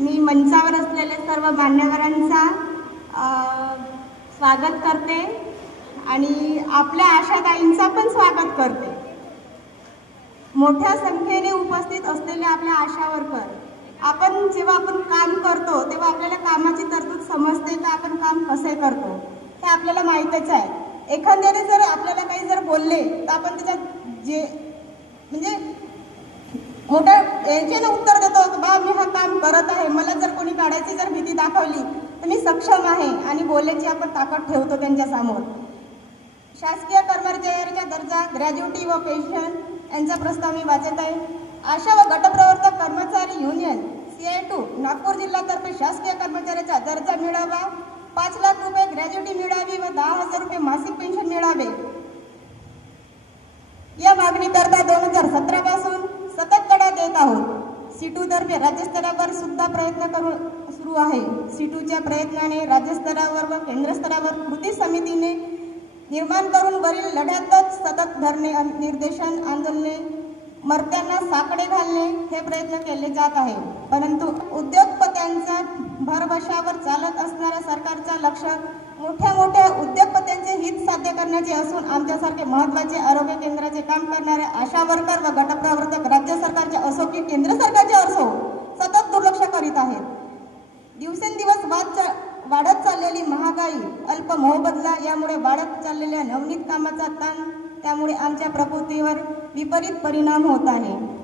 मी मंचावर असलेले सर्व मान्यवरांचा स्वागत करते आणि आपल्या आशाताईंचा पण स्वागत करते. मोठ्या संख्येने उपस्थित असलेले आपल्या आशावरकर आपण जेव्हा आपण काम करतो तेव्हा आपल्याला कामाची तरतूद समजते का आपण काम कसे करतो हे आपल्याला माहीतच आहे. एखाद्याने जर आपल्याला काही जर बोलले तर आपण त्याच्यात जे म्हणजे मोठ्या याच्यानं उत्तर देतो बा मी हा करत आहे. मला जर कोणी काढायची जर भीती दाखवली तर मी सक्षम आहे आणि बोलायची आपण ताकद ठेवतो त्यांच्यासमोर शासकीय कर्मचाऱ्यांच्या दर्जा ग्रॅज्युटी व पेन्शन यांचा प्रस्ताव मी वाचत आहे. आशा व गटप्रवर्तक कर्मचारी union C I TU Nagpur जिल्ह्यातर्फे शासकीय कर्मचाऱ्याचा दर्जा मिळावा. पाच लाख रुपये ग्रॅज्युटी मिळावी व दहा हजार रुपये मासिक पेन्शन मिळावे. या मागणीकरता दोन हजार सतरा पासून सतत कडा देत आहोत. सीटू तर्फे राज्यस्तरावर सुद्धा प्रयत्न करू सुरू आहे. सीटूच्या प्रयत्नाने राज्यस्तरावर व केंद्रस्तरावर कृती समितीने निर्माण करून वरील लढ्यातच सतत धरणे निर्देशन आंदोलने मर्त्यांना साकडे घालणे हे प्रयत्न केले जात आहे. परंतु उद्योगपत्यांचा भरवशावर चालत असणाऱ्या सरकारचा लक्ष मोठ्या मोठ्या उद्योगपत्यांचे हित साध्य करण्याचे असून आमच्यासारखे महत्त्वाचे आरोग्य केंद्राचे काम करणारे आशा वर्कर व गटप्रवर्तक राज्य असो की केंद्र सरकारचे असो सतत दुर्लक्ष करीत आहेत. दिवसेंदिवस वाद चा- वाढत चाललेली महागाई अल्प मोबदला यामुळे वाढत चाललेल्या नवनीत कामाचा ताण त्यामुळे आमच्या प्रकृतीवर विपरीत परिणाम होत आहे.